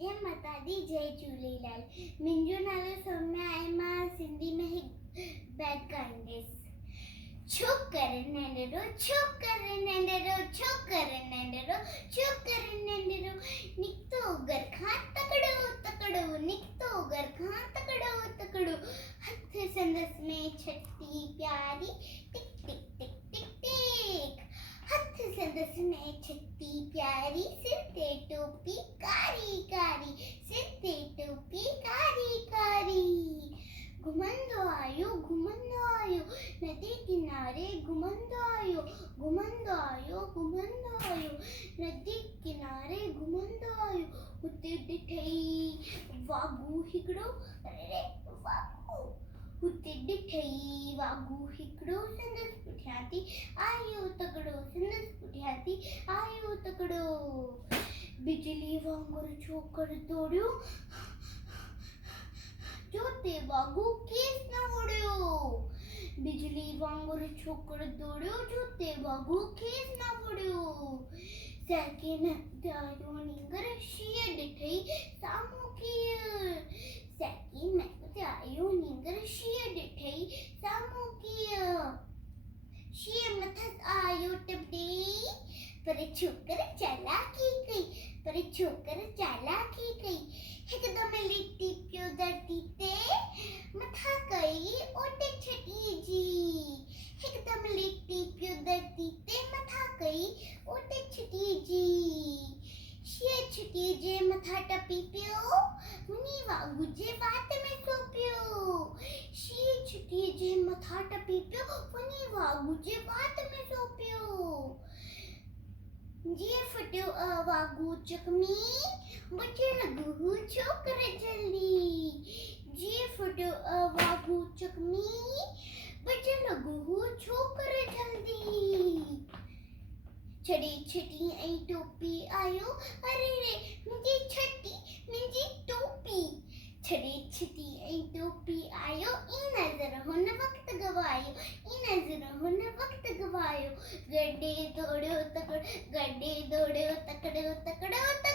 जय माता दी, जय झूलेलाल। मुंहिंजो नालो सौम्या आहे। मां सिंधी में हिकु बैत ॻाईंदसि। छोकर नंढड़ो, छोकर नंढड़ो, छोकर नंढड़ो, छोकर नंढड़ो, निकितो घर खां तकड़ो तकड़ो, निकितो घर खां तकड़ो तकड़ो, हथ संदसि में छटी प्यारी, टिक टिक टिक टिक टिक, हथ संदसि में छटी प्यारी, सिर ते टोपी कारी कारी, सिर ते टोपी कारी कारी, घुमंदो आयो नदी किनारे, घुमंदो आयो नदी किनारे, घुमंदो आयो, हुते ॾिठई वागू हिकिड़ो, अरे वागू, हुते ॾिठई वागू हिकिड़ो, संदसि पुठियां थी आयो तकड़ो, संदसि पुठियां थी आयो तकड़ो, बिजली वांगुरु छोकर दौड़ियो, जो ते वागू केस न वड़ियो, बिजली वांगुरु छोकर दौड़ियो, जो ते वागू केस न वड़ियो, सैके न त्यारो नींगर शीअ ॾिठई साम्हूं कीअं, सैके न त्यारो नींगर शीअ ॾिठई साम्हूं कीअं, शीअ मथस आयो टपडेई, पर छोकर चालाकी कई, हिकदम लिटी पियो धरती ते, मथा कई ओटे छटी जी, हिकदम लिटी पियो धरती ते, मथा कई ओटे छटी जी, शीअ छटी जे मथा टपी पियो, मुनी वागू जे वात में सो पियो, शीअ छटी जे मथा टपी पियो, मुनी वागू जे वात में सो पियो, जीअं फटियो वागू चकमी, बचण गुहू छोकर जल्दी, जीअं फटियो वागू चकमी, बचण गुहू छोकर जल्दी, छड़े छटी ऐं टोपी आयो, अरे रे मुंहिंजी छटी मुंहिंजी टोपी, छड़े छटी ऐं टोपी आयो, ई नज़र हुन वक़्तु गॾे दौड़ियो तकड़ो तकड़ो तकड़ो